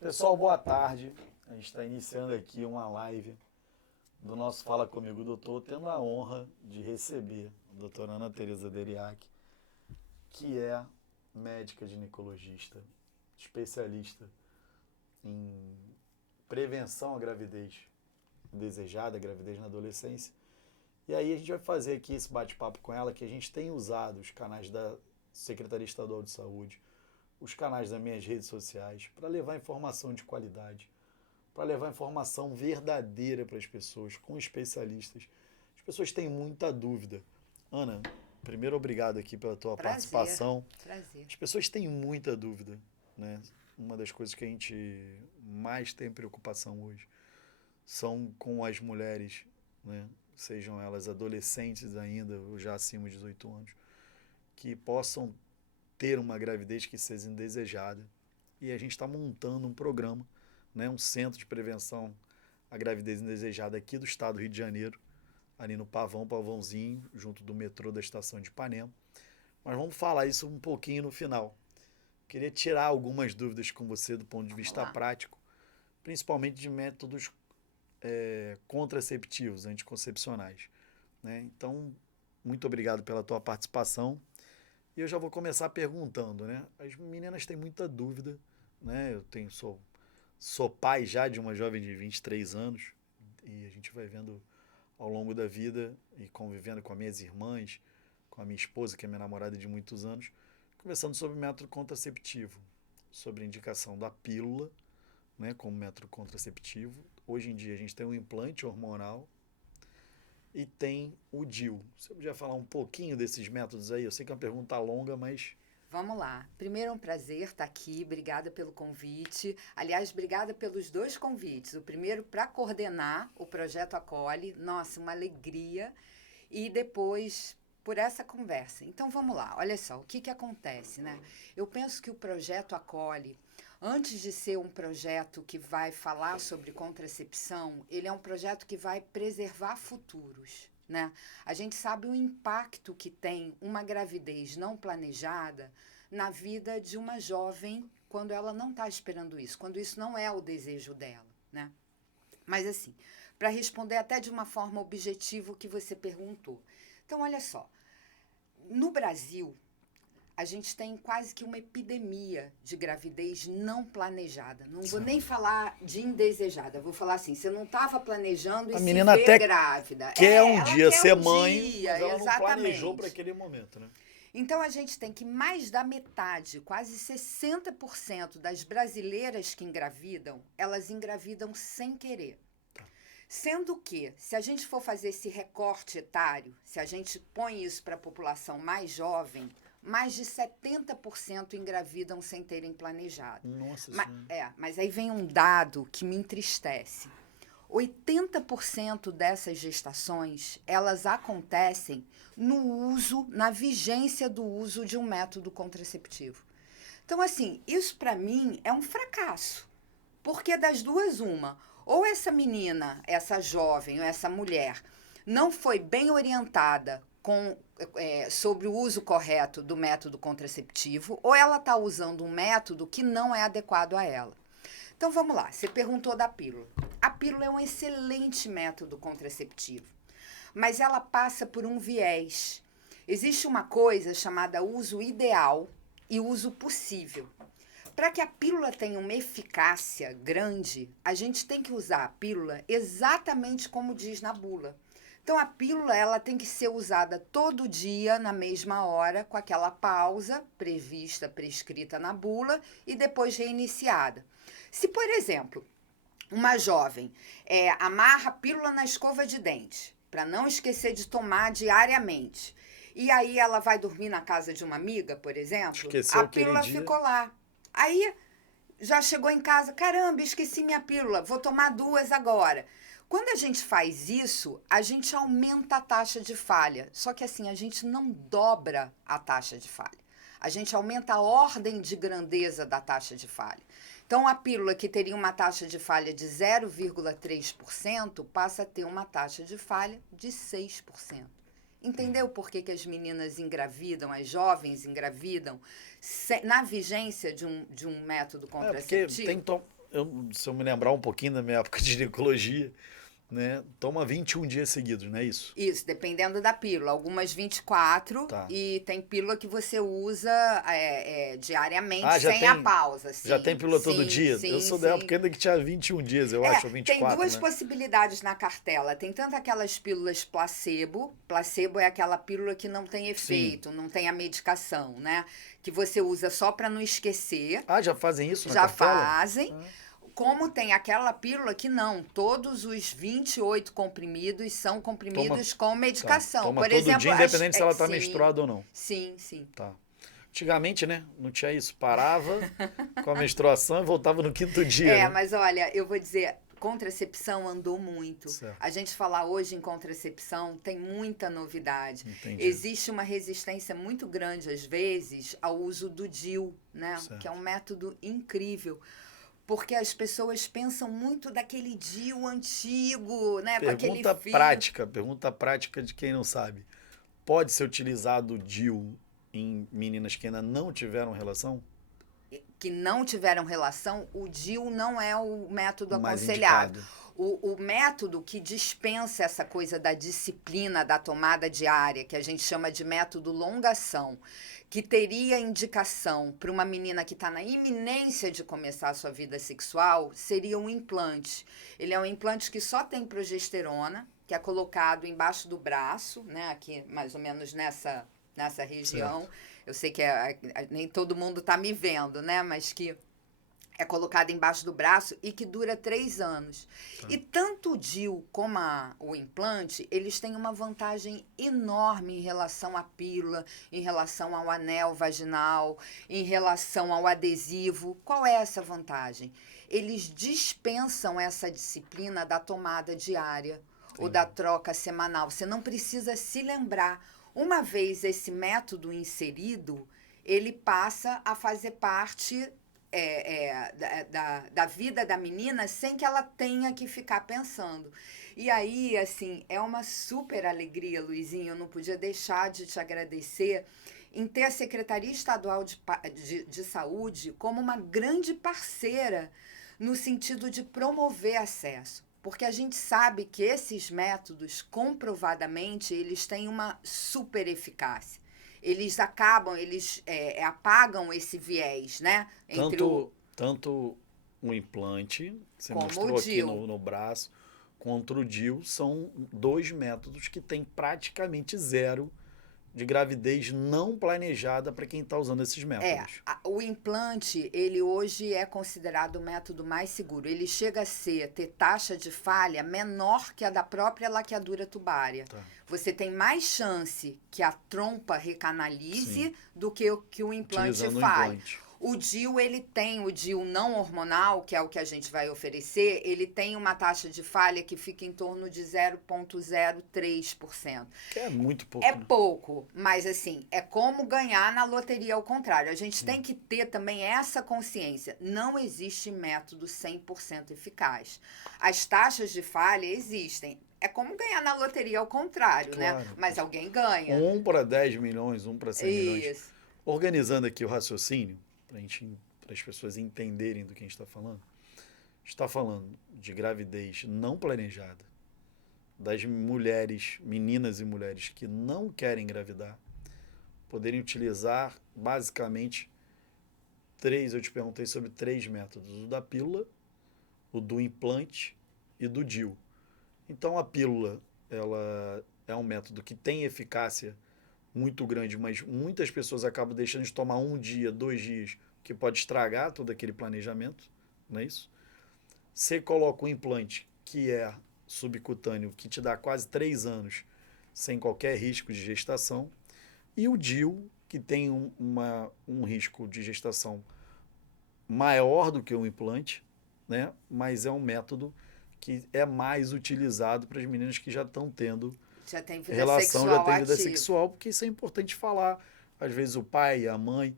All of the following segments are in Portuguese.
Pessoal, boa tarde. A gente está iniciando aqui uma live do nosso Fala Comigo, doutor, tendo a honra de receber a doutora Ana Tereza Deriach, que é médica ginecologista, especialista em prevenção à gravidez indesejada, gravidez na adolescência. E aí a gente vai fazer aqui esse bate-papo com ela, que a gente tem usado os canais da Secretaria Estadual de Saúde, os canais das minhas redes sociais, para levar informação de qualidade, para levar informação verdadeira para as pessoas, com especialistas. As pessoas têm muita dúvida. Ana, primeiro obrigado aqui pela tua participação. Prazer. As pessoas têm muita dúvida, né? Uma das coisas que a gente mais tem preocupação hoje são com as mulheres, né? Sejam elas adolescentes ainda ou já acima de 18 anos, que possam ter uma gravidez que seja indesejada. E a gente está montando um programa, né, um centro de prevenção à gravidez indesejada aqui do estado do Rio de Janeiro, ali no Pavãozinho, junto do metrô da estação de Ipanema. Mas vamos falar isso um pouquinho no final. Queria tirar algumas dúvidas com você do ponto de vista prático, principalmente de métodos contraceptivos, anticoncepcionais, né? Então, muito obrigado pela tua participação. E eu já vou começar perguntando, né? As meninas têm muita dúvida, né? Sou pai já de uma jovem de 23 anos e a gente vai vendo ao longo da vida e convivendo com as minhas irmãs, com a minha esposa, que é minha namorada de muitos anos, conversando sobre método contraceptivo, sobre a indicação da pílula, né, como método contraceptivo. Hoje em dia a gente tem um implante hormonal e tem o DIU. Você podia falar um pouquinho desses métodos aí? Eu sei que é uma pergunta longa, mas... Vamos lá. Primeiro é um prazer estar aqui. Obrigada pelo convite. Aliás, obrigada pelos dois convites. O primeiro para coordenar o Projeto Acolhe. Nossa, uma alegria. E depois por essa conversa. Então, vamos lá. Olha só, o que acontece, né? Eu penso que o Projeto Acolhe, antes de ser um projeto que vai falar sobre contracepção, ele é um projeto que vai preservar futuros, né? A gente sabe o impacto que tem uma gravidez não planejada na vida de uma jovem quando ela não está esperando isso, quando isso não é o desejo dela, né? Mas assim, para responder até de uma forma objetiva o que você perguntou. Então, olha só, no Brasil, a gente tem quase que uma epidemia de gravidez não planejada. Não vou nem falar de indesejada, vou falar assim, você não estava planejando e A se menina vê até grávida. quer um ela dia quer ser um mãe, dia, mas ela não exatamente. planejou para aquele momento, né? Então, a gente tem que mais da metade, quase 60% das brasileiras que engravidam, elas engravidam sem querer. Sendo que, se a gente for fazer esse recorte etário, se a gente põe isso para a população mais jovem, mais de 70% engravidam sem terem planejado. Nossa Mas aí vem um dado que me entristece. 80% dessas gestações, elas acontecem na vigência do uso de um método contraceptivo. Então, assim, isso para mim é um fracasso. Porque das duas, uma. Ou essa menina, essa jovem, ou essa mulher, não foi bem orientada sobre o uso correto do método contraceptivo, ou ela está usando um método que não é adequado a ela. Então, vamos lá. Você perguntou da pílula. A pílula é um excelente método contraceptivo, mas ela passa por um viés. Existe uma coisa chamada uso ideal e uso possível. Para que a pílula tenha uma eficácia grande, a gente tem que usar a pílula exatamente como diz na bula. Então, a pílula ela tem que ser usada todo dia, na mesma hora, com aquela pausa prescrita na bula e depois reiniciada. Se, por exemplo, uma jovem amarra a pílula na escova de dente, para não esquecer de tomar diariamente, e aí ela vai dormir na casa de uma amiga, por exemplo, a pílula ficou lá. Aí já chegou em casa, caramba, esqueci minha pílula, vou tomar 2 agora. Quando a gente faz isso, a gente aumenta a taxa de falha. Só que assim, a gente não dobra a taxa de falha. A gente aumenta a ordem de grandeza da taxa de falha. Então, a pílula que teria uma taxa de falha de 0,3% passa a ter uma taxa de falha de 6%. Entendeu por que as meninas engravidam, as jovens engravidam, na vigência de um método contraceptivo? se eu me lembrar um pouquinho da minha época de ginecologia, né? Toma 21 dias seguidos, não é isso? Isso, dependendo da pílula. Algumas 24 Tá. e tem pílula que você usa diariamente Ah, já sem tem- a pausa. Já Sim, tem pílula todo sim, dia? sim, Eu sou da sim. época ainda que tinha 21 dias, eu acho, ou Tem 24, duas né? possibilidades na cartela. Tem tanto aquelas pílulas placebo. Placebo é aquela pílula que não tem efeito, não tem a medicação, né? Que você usa só para não esquecer. Ah, já fazem isso na Já cartela? fazem. Como tem aquela pílula que não, todos os 28 comprimidos são comprimidos com Tá. medicação. Toma Por todo exemplo, dia, independente se ela tá sim, menstruada ou não. Sim, sim. Tá. Antigamente, né? Não tinha isso. Parava com a menstruação e voltava no 5º dia, né? Mas olha, eu vou dizer, contracepção andou muito. Certo. A gente falar hoje em contracepção tem muita novidade. Entendi. Existe uma resistência muito grande, às vezes, ao uso do DIU, né? Certo. Que é um método incrível. Porque as pessoas pensam muito daquele DIU antigo, né? Com aquele Pergunta prática de quem não sabe. Pode ser utilizado o DIU em meninas que ainda não tiveram relação? Que não tiveram relação, o DIU não é o método Mais aconselhado. indicado. O método que dispensa essa coisa da disciplina da tomada diária, que a gente chama de método longação, que teria indicação para uma menina que está na iminência de começar a sua vida sexual, seria um implante. Ele é um implante que só tem progesterona, que é colocado embaixo do braço, né, aqui mais ou menos nessa região. Certo. Eu sei que nem todo mundo está me vendo, né, mas que é colocado embaixo do braço e que dura 3 anos. Tá. E tanto o DIU como o implante, eles têm uma vantagem enorme em relação à pílula, em relação ao anel vaginal, em relação ao adesivo. Qual é essa vantagem? Eles dispensam essa disciplina da tomada diária ou da troca semanal. Você não precisa se lembrar. Uma vez esse método inserido, ele passa a fazer parte da vida da menina sem que ela tenha que ficar pensando. E aí, assim, é uma super alegria, Luizinho, eu não podia deixar de te agradecer em ter a Secretaria Estadual de Saúde como uma grande parceira no sentido de promover acesso. Porque a gente sabe que esses métodos, comprovadamente, eles têm uma super eficácia. Eles apagam esse viés, né? Tanto o implante, você Como mostrou o aqui DIU. no braço, contra o DIU, são 2 métodos que têm praticamente zero de gravidez não planejada para quem está usando esses métodos. O implante, ele hoje é considerado o método mais seguro. Ele chega a ter taxa de falha menor que a da própria laqueadura tubária. Tá. Você tem mais chance que a trompa recanalize Sim. do que o implante Utilizando o falhe. implante. O DIU, ele tem o DIU não hormonal, que é o que a gente vai oferecer, ele tem uma taxa de falha que fica em torno de 0,03%. Que é muito pouco. É né? pouco, mas assim, é como ganhar na loteria ao contrário. A gente tem que ter também essa consciência. Não existe método 100% eficaz. As taxas de falha existem. É como ganhar na loteria ao contrário, Claro. né? Mas alguém ganha. 1 para 10 milhões, 1 para 100 milhões. Isso. Organizando aqui o raciocínio, para as pessoas entenderem do que a gente está falando, a gente está falando de gravidez não planejada, das mulheres, meninas e mulheres que não querem engravidar, poderem utilizar basicamente 3, eu te perguntei sobre 3 métodos, o da pílula, o do implante e do DIU. Então a pílula, ela é um método que tem eficácia muito grande, mas muitas pessoas acabam deixando de tomar 1 dia, 2 dias, que pode estragar todo aquele planejamento, não é isso? Você coloca o implante, que é subcutâneo, que te dá quase 3 anos sem qualquer risco de gestação, e o DIU, que tem um risco de gestação maior do que o implante, né? Mas é um método que é mais utilizado para as meninas que já estão tendo Já tem vida relação, sexual já tem vida ativa. sexual, porque isso é importante falar. Às vezes o pai, a mãe,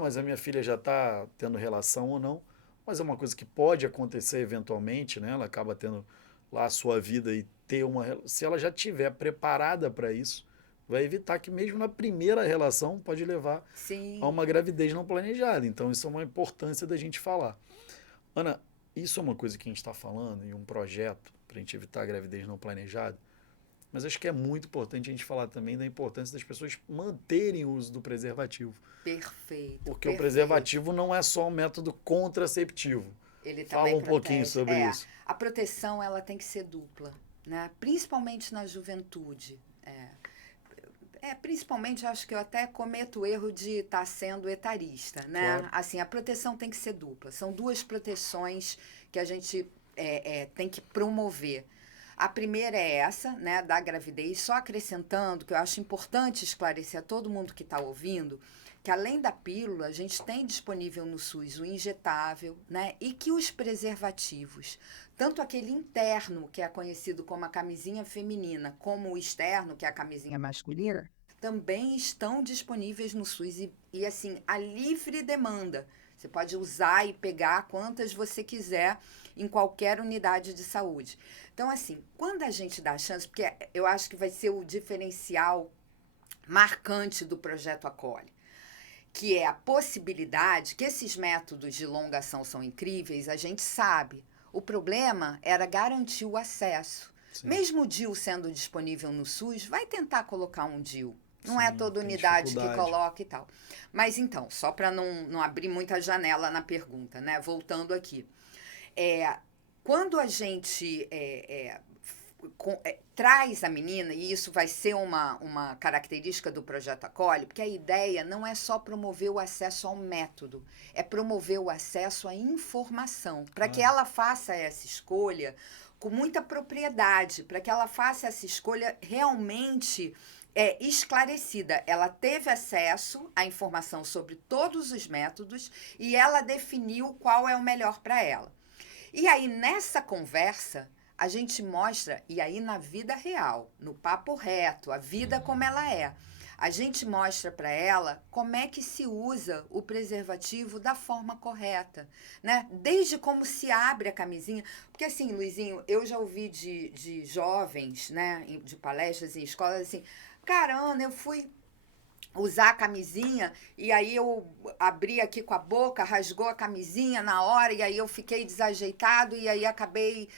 mas a minha filha já está tendo relação ou não, mas é uma coisa que pode acontecer eventualmente, né? Ela acaba tendo lá a sua vida e ter se ela já estiver preparada para isso, vai evitar que mesmo na primeira relação pode levar Sim. a uma gravidez não planejada. Então isso é uma importância da gente falar. Ana, isso é uma coisa que a gente está falando em um projeto para a gente evitar a gravidez não planejada, mas acho que é muito importante a gente falar também da importância das pessoas manterem o uso do preservativo. Perfeito. Porque o preservativo não é só um método contraceptivo. Ele Fala também um pouquinho sobre isso. A proteção ela tem que ser dupla, né? Principalmente na juventude. Principalmente, acho que eu até cometo o erro de estar sendo etarista, né? Claro. Assim, a proteção tem que ser dupla. São duas proteções que a gente tem que promover. A primeira é essa, né, da gravidez, só acrescentando, que eu acho importante esclarecer a todo mundo que está ouvindo, que além da pílula, a gente tem disponível no SUS o injetável, né, e que os preservativos, tanto aquele interno, que é conhecido como a camisinha feminina, como o externo, que é a camisinha masculina, também estão disponíveis no SUS e assim, a livre demanda. Você pode usar e pegar quantas você quiser em qualquer unidade de saúde. Então, assim, quando a gente dá a chance, porque eu acho que vai ser o diferencial marcante do Projeto Acolhe, que é a possibilidade, que esses métodos de longa ação são incríveis, a gente sabe. O problema era garantir o acesso. Sim. Mesmo o DIU sendo disponível no SUS, vai tentar colocar um DIU. Não é toda tem unidade que dificuldade. coloca e tal. Mas então, só para não abrir muita janela na pergunta, né? Voltando aqui. Quando a gente traz a menina, e isso vai ser uma característica do Projeto Acolhe, porque a ideia não é só promover o acesso ao método, é promover o acesso à informação, para que ela faça essa escolha com muita propriedade, para que ela faça essa escolha realmente esclarecida. Ela teve acesso à informação sobre todos os métodos e ela definiu qual é o melhor para ela. E aí, nessa conversa, a gente mostra, e aí na vida real, no papo reto, a vida como ela é, a gente mostra para ela como é que se usa o preservativo da forma correta, né? Desde como se abre a camisinha. Porque assim, Luizinho, eu já ouvi de jovens, né, de palestras em escolas, assim, cara, Ana, eu fui usar a camisinha e aí eu abri aqui com a boca, rasgou a camisinha na hora e aí eu fiquei desajeitado e aí acabei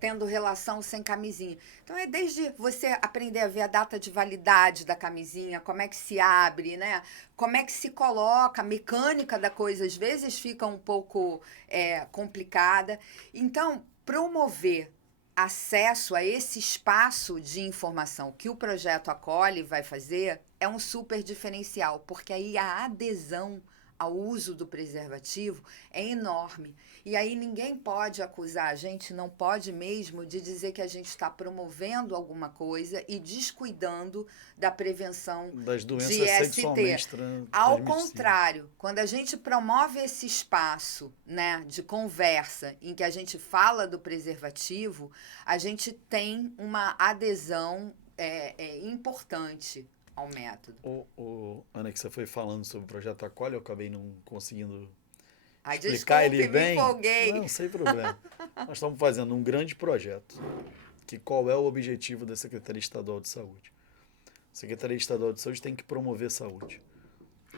tendo relação sem camisinha. Então é desde você aprender a ver a data de validade da camisinha, como é que se abre, né? Como é que se coloca, a mecânica da coisa às vezes fica um pouco complicada. Então, promover acesso a esse espaço de informação que o Projeto Acolhe vai fazer é um super diferencial, porque aí a adesão ao uso do preservativo é enorme. E aí ninguém pode acusar a gente, não pode mesmo, de dizer que a gente está promovendo alguma coisa e descuidando da prevenção das doenças de sexualmente ST. Ao transmissíveis. contrário, quando a gente promove esse espaço, né, de conversa em que a gente fala do preservativo, a gente tem uma adesão importante ao método. Ana, que você foi falando sobre o Projeto Acolhe, eu acabei não conseguindo Desculpe, explicar ele bem. me empolguei. Não, sem problema. Nós estamos fazendo um grande projeto. Que qual é o objetivo da Secretaria Estadual de Saúde? A Secretaria Estadual de Saúde tem que promover saúde.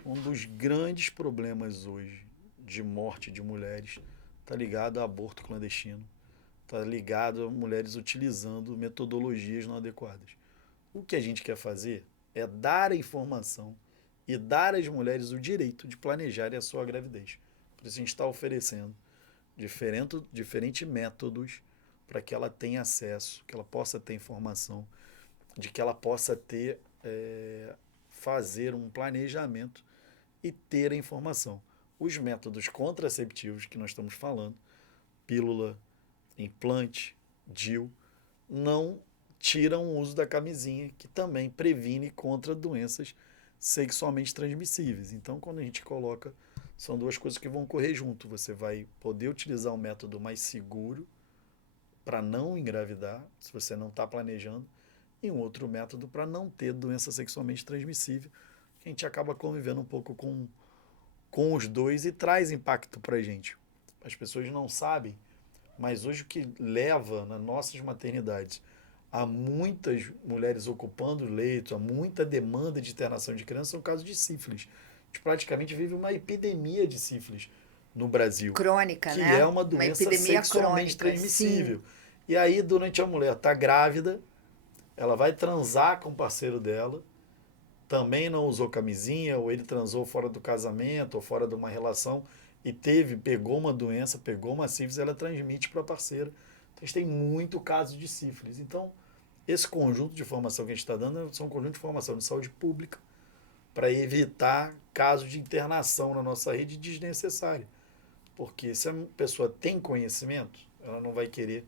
Um dos grandes problemas hoje de morte de mulheres está ligado a aborto clandestino. Está ligado a mulheres utilizando metodologias não adequadas. O que a gente quer fazer é dar a informação e dar às mulheres o direito de planejarem a sua gravidez. Por isso a gente está oferecendo diferentes métodos para que ela tenha acesso, que ela possa ter informação, de que ela possa ter, fazer um planejamento e ter a informação. Os métodos contraceptivos que nós estamos falando, pílula, implante, DIU, não tiram o uso da camisinha, que também previne contra doenças sexualmente transmissíveis. Então, quando a gente coloca, são duas coisas que vão correr junto. Você vai poder utilizar um método mais seguro para não engravidar, se você não está planejando, e um outro método para não ter doença sexualmente transmissível, que a gente acaba convivendo um pouco com os dois e traz impacto para a gente. As pessoas não sabem, mas hoje o que leva nas nossas maternidades há muitas mulheres ocupando leito, há muita demanda de internação de crianças, são casos de sífilis. A gente praticamente vive uma epidemia de sífilis no Brasil. Crônica, que né? é uma doença epidemia sexualmente crônica, transmissível. sim. E aí, durante a mulher tá grávida, ela vai transar com o parceiro dela, também não usou camisinha, ou ele transou fora do casamento, ou fora de uma relação, e pegou uma doença, pegou uma sífilis, ela transmite para a parceira. Então, a gente tem muito caso de sífilis. Então, esse conjunto de informação que a gente está dando são um conjunto de informação de saúde pública para evitar casos de internação na nossa rede desnecessária. Porque se a pessoa tem conhecimento, ela não vai querer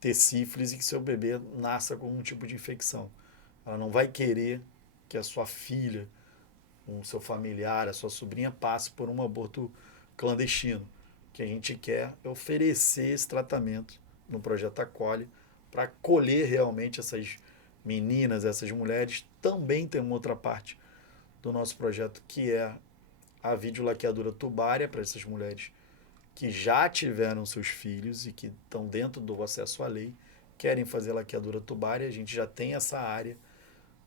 ter sífilis e que seu bebê nasça com um tipo de infecção. Ela não vai querer que a sua filha, o seu familiar, a sua sobrinha passe por um aborto clandestino. O que a gente quer é oferecer esse tratamento no Projeto Acolhe para acolher realmente essas meninas, essas mulheres. Também tem uma outra parte do nosso projeto que é a videolaqueadura tubária para essas mulheres que já tiveram seus filhos e que estão dentro do acesso à lei, querem fazer laqueadura tubária. A gente já tem essa área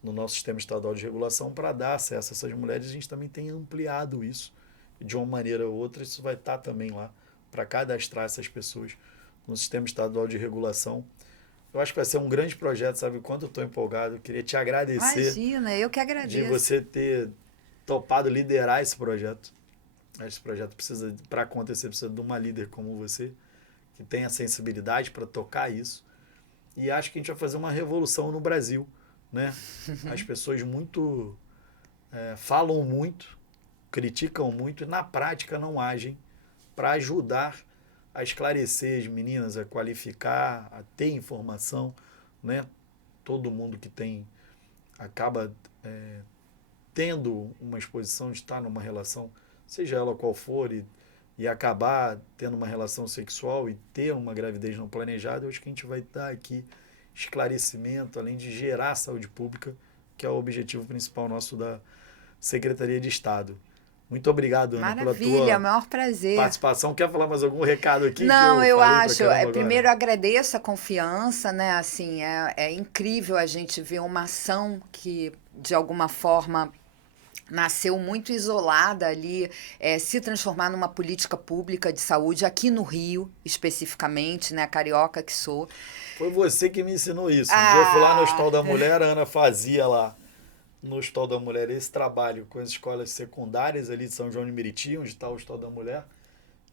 no nosso sistema estadual de regulação para dar acesso a essas mulheres. A gente também tem ampliado isso. E de uma maneira ou outra, isso vai estar também lá para cadastrar essas pessoas no sistema estadual de regulação. Eu acho que vai ser um grande projeto, sabe? Quanto eu estou empolgado, eu queria te agradecer. Imagina, eu que agradeço. De você ter topado liderar esse projeto. Esse projeto precisa, para acontecer, precisa de uma líder como você, que tenha sensibilidade para tocar isso. E acho que a gente vai fazer uma revolução no Brasil, né? As pessoas falam muito, criticam muito e na prática não agem para ajudar a esclarecer as meninas, a qualificar, a ter informação, né? Todo mundo que acaba tendo uma exposição de estar numa relação, seja ela qual for, e acabar tendo uma relação sexual e ter uma gravidez não planejada. Eu acho que a gente vai dar aqui esclarecimento, além de gerar saúde pública, que é o objetivo principal nosso da Secretaria de Estado. Muito obrigado, Ana, pela tua maior prazer. participação. Quer falar mais algum recado aqui? Não, eu acho. Primeiro Primeiro, agradeço a confiança, né? Assim, é incrível a gente ver uma ação que, de alguma forma, nasceu muito isolada ali, se transformar numa política pública de saúde aqui no Rio, especificamente, né? Carioca que sou. Foi você que me ensinou isso. Um dia eu fui lá no Hospital da Mulher, a Ana fazia lá no Hospital da Mulher esse trabalho com as escolas secundárias ali de São João de Meriti, onde está o Hospital da Mulher.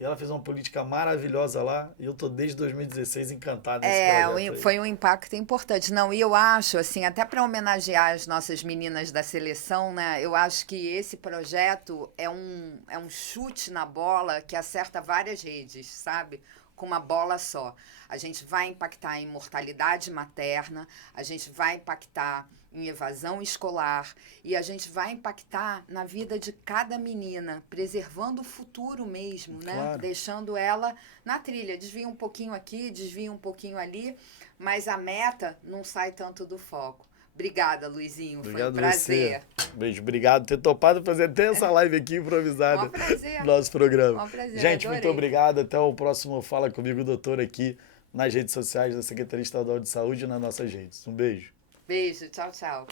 E ela fez uma política maravilhosa lá, e eu estou desde 2016 encantado nesse projeto. Foi um impacto importante. Não, e eu acho, assim, até para homenagear as nossas meninas da seleção, né? Eu acho que esse projeto é um chute na bola que acerta várias redes, sabe? Com uma bola só. A gente vai impactar em mortalidade materna, a gente vai impactar em evasão escolar e a gente vai impactar na vida de cada menina, preservando o futuro mesmo, né? Claro. Deixando ela na trilha. Desvia um pouquinho aqui, desvia um pouquinho ali, mas a meta não sai tanto do foco. Obrigada, Luizinho. Obrigado, foi um prazer. Você. Beijo, obrigado por ter topado fazer até essa live aqui improvisada Um prazer. no nosso programa. Um prazer, gente, adorei. muito obrigado. Até o próximo Fala Comigo, Doutor, aqui nas redes sociais da Secretaria Estadual de Saúde e nas nossas redes. Um beijo. Beijo, tchau, tchau.